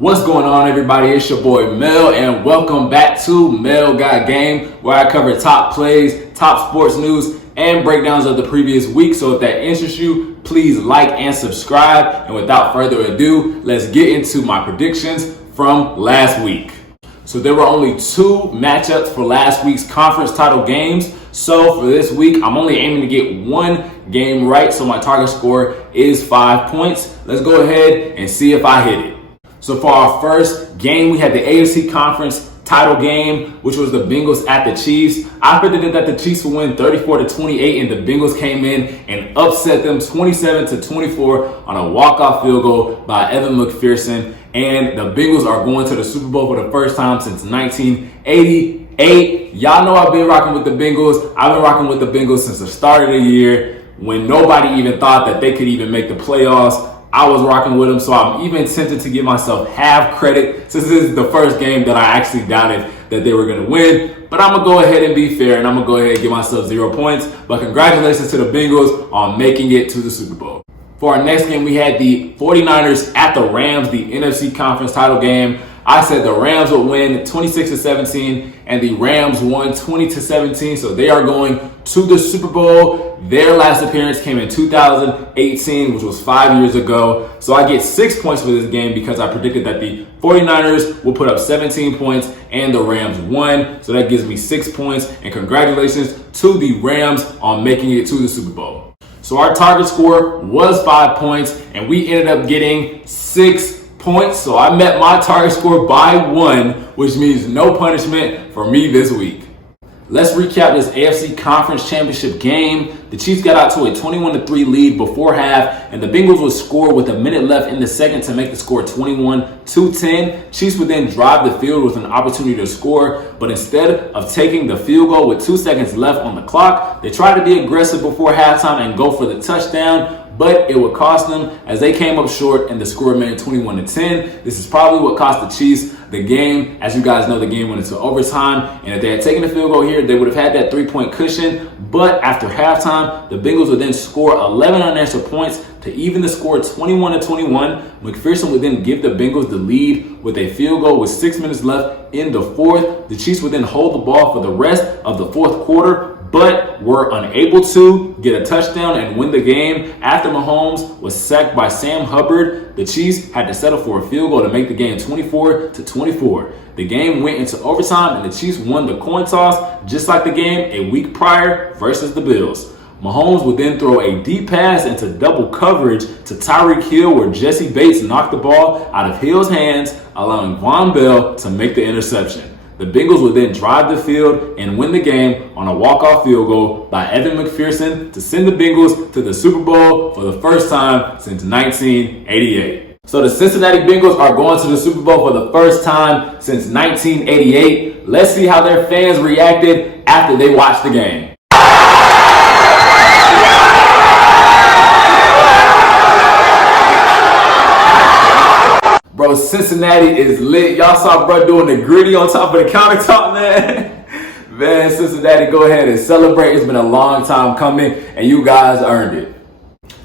What's going on, everybody? It's your boy Mel, and welcome back to Mel Got Game, where I cover top plays, top sports news, and breakdowns of the previous week. So if that interests you, please like and subscribe. And without further ado, let's get into my predictions from last week. So there were only two matchups for last week's conference title games. So for this week, I'm only aiming to get one game right. So my target score is 5 points. Let's go ahead and see if I hit it. So for our first game, we had the AFC Conference title game, which was the Bengals at the Chiefs. I predicted that the Chiefs would win 34-28, and the Bengals came in and upset them 27-24 on a walk-off field goal by Evan McPherson. And the Bengals are going to the Super Bowl for the first time since 1988. Y'all know I've been rocking with the Bengals. I've been rocking with the Bengals since the start of the year, when nobody even thought that they could even make the playoffs. I was rocking with them, so I'm even tempted to give myself half credit since this is the first game that I actually doubted that they were going to win. But I'm going to go ahead and be fair, and I'm going to go ahead and give myself 0 points. But congratulations to the Bengals on making it to the Super Bowl. For our next game, we had the 49ers at the Rams, the NFC Conference title game. I said the Rams would win 26-17, and the Rams won 20-17. So they are going to the Super Bowl. Their last appearance came in 2018, which was 5 years ago. So I get 6 points for this game because I predicted that the 49ers will put up 17 points and the Rams won. So that gives me 6 points. And congratulations to the Rams on making it to the Super Bowl. So our target score was 5 points, and we ended up getting 6 points. So I met my target score by 1, which means no punishment for me this week. Let's recap this AFC Conference Championship game. The Chiefs got out to a 21-3 lead before half, and the Bengals would score with a minute left in the second to make the score 21-10. Chiefs would then drive the field with an opportunity to score, but instead of taking the field goal with 2 seconds left on the clock, they tried to be aggressive before halftime and go for the touchdown. But it would cost them as they came up short and the score remained 21-10. This is probably what cost the Chiefs the game. As you guys know, the game went into overtime, and if they had taken the field goal here, they would have had that 3-point cushion. But after halftime, the Bengals would then score 11 unanswered points to even the score 21-21. McPherson would then give the Bengals the lead with a field goal with 6 minutes left in the fourth. The Chiefs would then hold the ball for the rest of the fourth quarter, but were unable to get a touchdown and win the game. After Mahomes was sacked by Sam Hubbard, the Chiefs had to settle for a field goal to make the game 24-24. The game went into overtime, and the Chiefs won the coin toss, just like the game a week prior versus the Bills. Mahomes would then throw a deep pass into double coverage to Tyreek Hill, where Jesse Bates knocked the ball out of Hill's hands, allowing Von Bell to make the interception. The Bengals would then drive the field and win the game on a walk-off field goal by Evan McPherson to send the Bengals to the Super Bowl for the first time since 1988. So the Cincinnati Bengals are going to the Super Bowl for the first time since 1988. Let's see how their fans reacted after they watched the game. Bro, Cincinnati is lit. Y'all saw bro doing the gritty on top of the countertop, man. Man, Cincinnati, go ahead and celebrate. It's been a long time coming, and you guys earned it.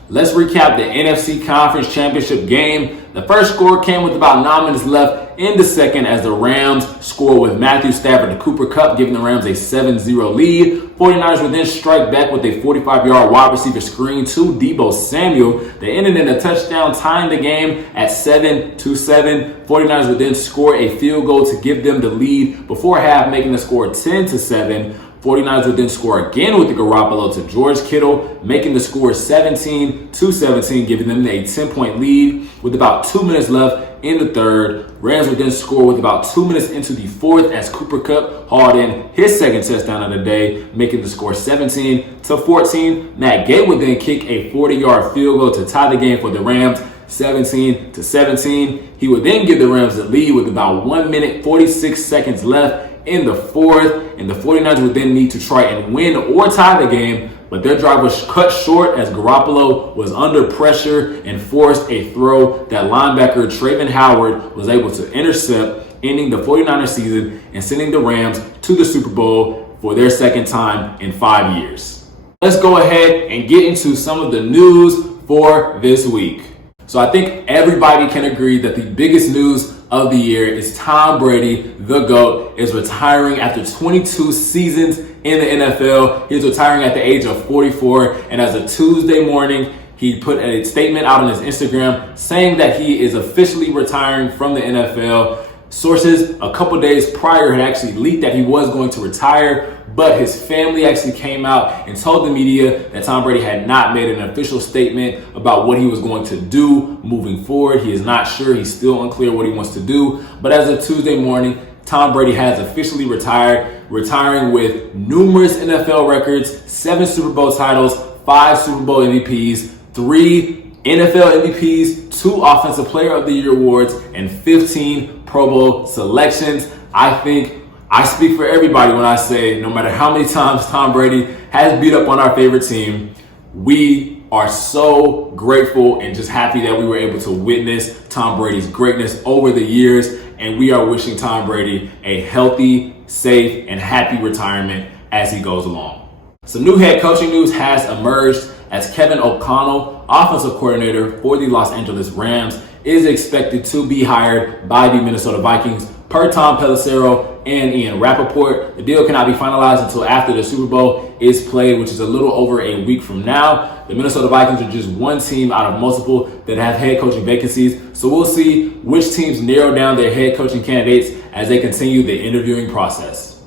Let's recap the NFC Conference Championship game. The first score came with about 9 minutes left in the second as the Rams scored with Matthew Stafford to Cooper Kupp, giving the Rams a 7-0 lead. 49ers would then strike back with a 45-yard wide receiver screen to Deebo Samuel. They ended in a touchdown, tying the game at 7-7. 49ers would then score a field goal to give them the lead before half, making the score 10-7. 49ers would then score again with the Garoppolo to George Kittle, making the score 17-17, giving them a 10-point lead with about 2 minutes left in the third. Rams would then score with about 2 minutes into the fourth as Cooper Kupp hauled in his second touchdown of the day, making the score 17-14. Matt Gay would then kick a 40-yard field goal to tie the game for the Rams, 17-17. He would then give the Rams the lead with about 1 minute 46 seconds left in the fourth, and the 49ers would then need to try and win or tie the game, but their drive was cut short as Garoppolo was under pressure and forced a throw that linebacker Trayvon Howard was able to intercept, ending the 49ers season and sending the Rams to the Super Bowl for their second time in 5 years. Let's go ahead and get into some of the news for this week. So I think everybody can agree that the biggest news of the year is Tom Brady, the GOAT, is retiring after 22 seasons in the NFL. He's retiring at the age of 44, and as of Tuesday morning, he put a statement out on his Instagram saying that he is officially retiring from the NFL. Sources a couple days prior had actually leaked that he was going to retire, but his family actually came out and told the media that Tom Brady had not made an official statement about what he was going to do moving forward. He is not sure. He's still unclear what he wants to do. But as of Tuesday morning, Tom Brady has officially retired, retiring with numerous NFL records, 7 Super Bowl titles, 5 Super Bowl MVPs, 3 NFL MVPs, 2 Offensive Player of the Year awards, and 15 Pro Bowl selections. I think I speak for everybody when I say no matter how many times Tom Brady has beat up on our favorite team, we are so grateful and just happy that we were able to witness Tom Brady's greatness over the years. And we are wishing Tom Brady a healthy, safe, and happy retirement as he goes along. Some new head coaching news has emerged as Kevin O'Connell, offensive coordinator for the Los Angeles Rams, is expected to be hired by the Minnesota Vikings per Tom Pelissero and Ian Rappaport. The deal cannot be finalized until after the Super Bowl is played, which is a little over a week from now. The Minnesota Vikings are just one team out of multiple that have head coaching vacancies. So we'll see which teams narrow down their head coaching candidates as they continue the interviewing process.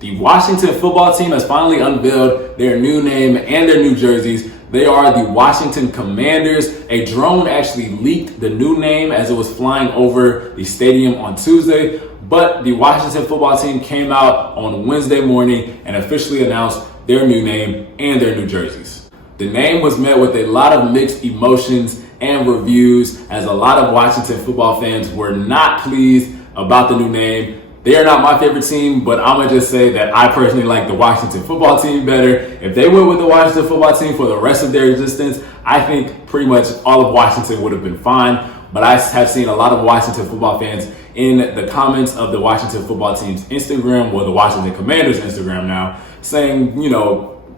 The Washington football team has finally unveiled their new name and their new jerseys. They are the Washington Commanders. A drone actually leaked the new name as it was flying over the stadium on Tuesday. But the Washington football team came out on Wednesday morning and officially announced their new name and their new jerseys. The name was met with a lot of mixed emotions and reviews, as a lot of Washington football fans were not pleased about the new name. They are not my favorite team, but I'm going to just say that I personally like the Washington football team better. If they went with the Washington football team for the rest of their existence, I think pretty much all of Washington would have been fine. But I have seen a lot of Washington football fans in the comments of the Washington football team's Instagram, or the Washington Commanders Instagram now, saying,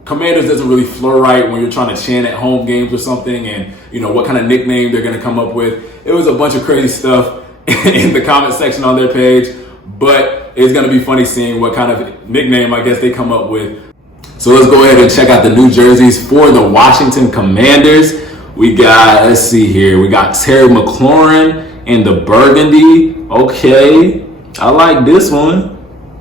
Commanders doesn't really flow right when you're trying to chant at home games or something, and, what kind of nickname they're going to come up with. It was a bunch of crazy stuff in the comment section on their page. But it's going to be funny seeing what kind of nickname I guess they come up with. So let's go ahead and check out the new jerseys for the Washington Commanders. We got, let's see here, we got Terry McLaurin in the burgundy. Okay, I like this one.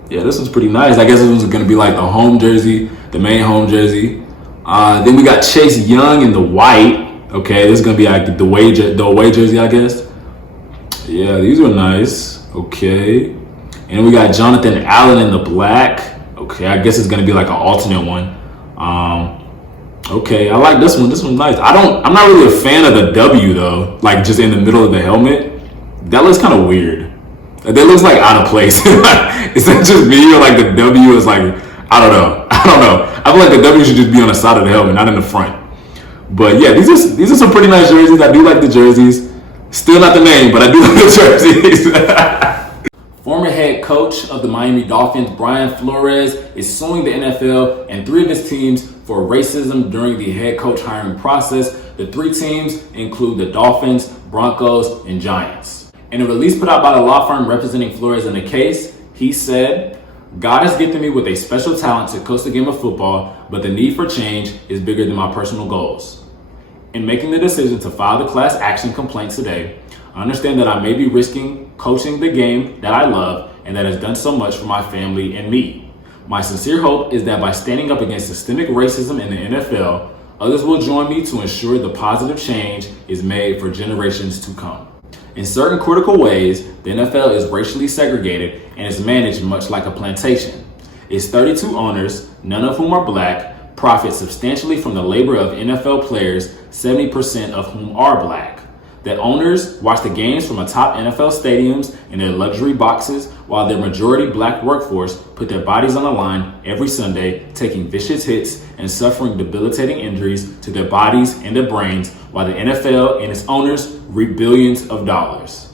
Yeah, this one's pretty nice. I guess this one's going to be like the home jersey, the main home jersey. Then we got Chase Young in the white. Okay, this is going to be like the away jersey, I guess. Yeah, these are nice. Okay. And we got Jonathan Allen in the black. Okay, I guess it's gonna be like an alternate one. Okay, I like this one. This one's nice. I'm not really a fan of the W though. Like just in the middle of the helmet. That looks kind of weird. That looks like out of place. Is that just me, or like the W is like, I don't know. I feel like the W should just be on the side of the helmet, not in the front. But yeah, these are some pretty nice jerseys. I do like the jerseys. Still not the name, but I do like the jerseys. Former head coach of the Miami Dolphins, Brian Flores, is suing the NFL and 3 of his teams for racism during the head coach hiring process. The 3 teams include the Dolphins, Broncos, and Giants. In a release put out by the law firm representing Flores in the case, he said, "God has gifted me with a special talent to coach the game of football, but the need for change is bigger than my personal goals. In making the decision to file the class action complaint today, I understand that I may be risking coaching the game that I love and that has done so much for my family and me. My sincere hope is that by standing up against systemic racism in the NFL, others will join me to ensure the positive change is made for generations to come. In certain critical ways, the NFL is racially segregated and is managed much like a plantation. Its 32 owners, none of whom are black, profit substantially from the labor of NFL players, 70% of whom are black. The owners watch the games from atop NFL stadiums in their luxury boxes, while their majority black workforce put their bodies on the line every Sunday, taking vicious hits and suffering debilitating injuries to their bodies and their brains, while the NFL and its owners reap billions of dollars."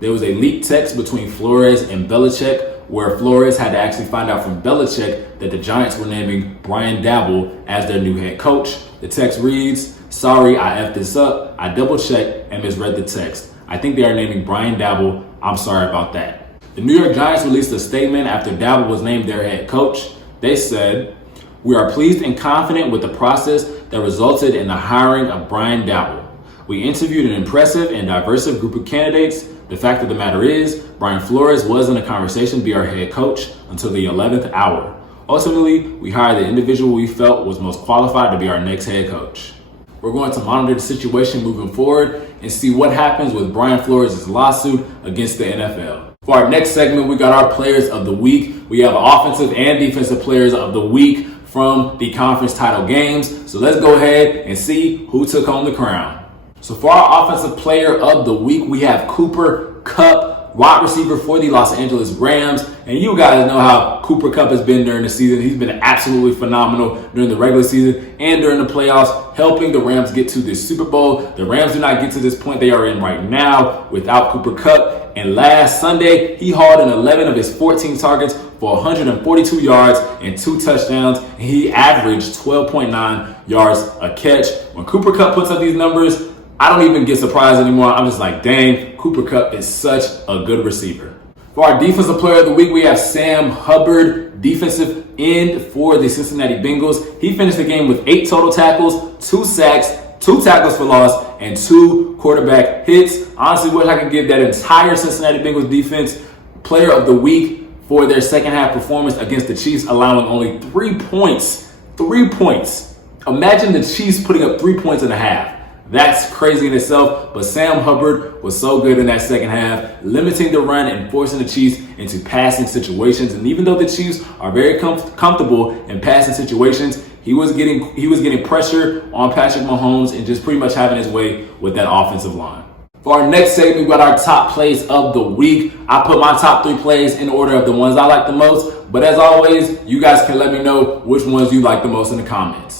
There was a leaked text between Flores and Belichick, where Flores had to actually find out from Belichick that the Giants were naming Brian Daboll as their new head coach. The text reads, "Sorry, I effed this up. I double checked and misread the text. I think they are naming Brian Daboll I'm sorry about that. The New York Giants released a statement after Dabble was named their head coach. They said, "We are pleased and confident with the process that resulted in the hiring of Brian Dabble. We interviewed an impressive and diverse group of candidates. The fact of the matter is, Brian Flores was in a conversation to be our head coach until the 11th hour. Ultimately, we hired the individual we felt was most qualified to be our next head coach." We're going to monitor the situation moving forward and see what happens with Brian Flores' lawsuit against the NFL. For our next segment, we got our players of the week. We have offensive and defensive players of the week from the conference title games. So let's go ahead and see who took home the crown. So for our offensive player of the week, we have Cooper Kupp, wide receiver for the Los Angeles Rams. And you guys know how Cooper Kupp has been during the season. He's been absolutely phenomenal during the regular season and during the playoffs, helping the Rams get to this Super Bowl. The Rams do not get to this point they are in right now without Cooper Kupp. And last Sunday, he hauled in 11 of his 14 targets for 142 yards and 2 touchdowns. And he averaged 12.9 yards a catch. When Cooper Kupp puts up these numbers, I don't even get surprised anymore. I'm just like, dang, Cooper Kupp is such a good receiver. For our defensive player of the week, we have Sam Hubbard, defensive end for the Cincinnati Bengals. He finished the game with 8 total tackles, 2 sacks, 2 tackles for loss, and 2 quarterback hits. Honestly, wish I could give that entire Cincinnati Bengals defense player of the week for their second half performance against the Chiefs, allowing only 3 points. 3 points. Imagine the Chiefs putting up 3 points in a half. That's crazy in itself, but Sam Hubbard was so good in that second half, limiting the run and forcing the Chiefs into passing situations. And even though the Chiefs are very comfortable in passing situations, he was getting pressure on Patrick Mahomes and just pretty much having his way with that offensive line. For our next segment, we got our top plays of the week. I put my top 3 plays in order of the ones I like the most, but as always, you guys can let me know which ones you like the most in the comments.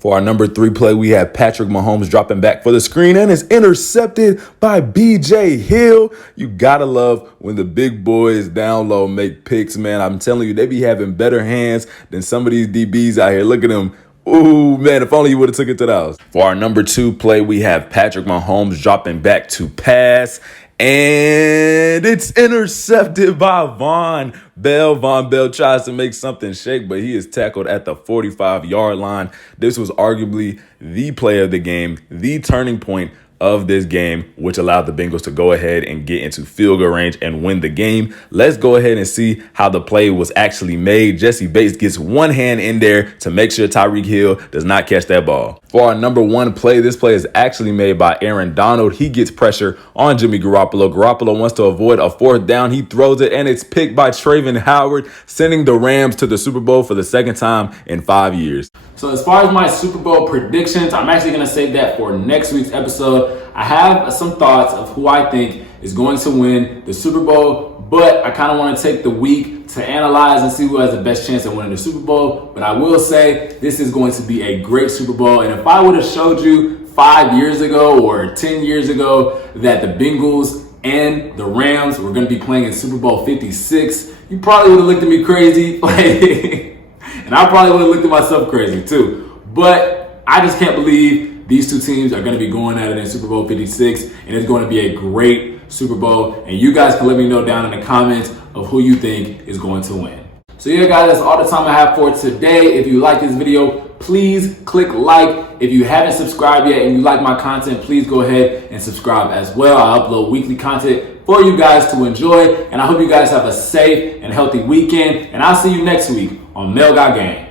For our number 3 play, we have Patrick Mahomes dropping back for the screen and is intercepted by B.J. Hill. You gotta love when the big boys down low make picks, man. I'm telling you, they be having better hands than some of these DBs out here. Look at them. Ooh, man, if only you would have took it to the house. For our number 2 play, we have Patrick Mahomes dropping back to pass. And it's intercepted by Von Bell. Von Bell tries to make something shake, but he is tackled at the 45-yard line. This was arguably the play of the game, the turning point of this game, which allowed the Bengals to go ahead and get into field goal range and win the game. Let's go ahead and see how the play was actually made. Jesse Bates gets one hand in there to make sure Tyreek Hill does not catch that ball. For our number 1 play, this play is actually made by Aaron Donald. He gets pressure on Jimmy Garoppolo. Garoppolo wants to avoid a 4th down. He throws it, and it's picked by Traven Howard, sending the Rams to the Super Bowl for the 2nd time in 5 years. So as far as my Super Bowl predictions, I'm actually going to save that for next week's episode. I have some thoughts of who I think is going to win the Super Bowl, but I kind of want to take the week to analyze and see who has the best chance at winning the Super Bowl. But I will say this is going to be a great Super Bowl. And if I would have showed you 5 years ago or 10 years ago that the Bengals and the Rams were going to be playing in Super Bowl 56, you probably would have looked at me crazy. And I probably would have looked at myself crazy too. But I just can't believe these 2 teams are going to be going at it in Super Bowl 56. And it's going to be a great Super Bowl. And you guys can let me know down in the comments of who you think is going to win. So yeah, guys, that's all the time I have for today. If you like this video, please click like. If you haven't subscribed yet and you like my content, please go ahead and subscribe as well. I upload weekly content for you guys to enjoy. And I hope you guys have a safe and healthy weekend. And I'll see you next week on Mel Got Game.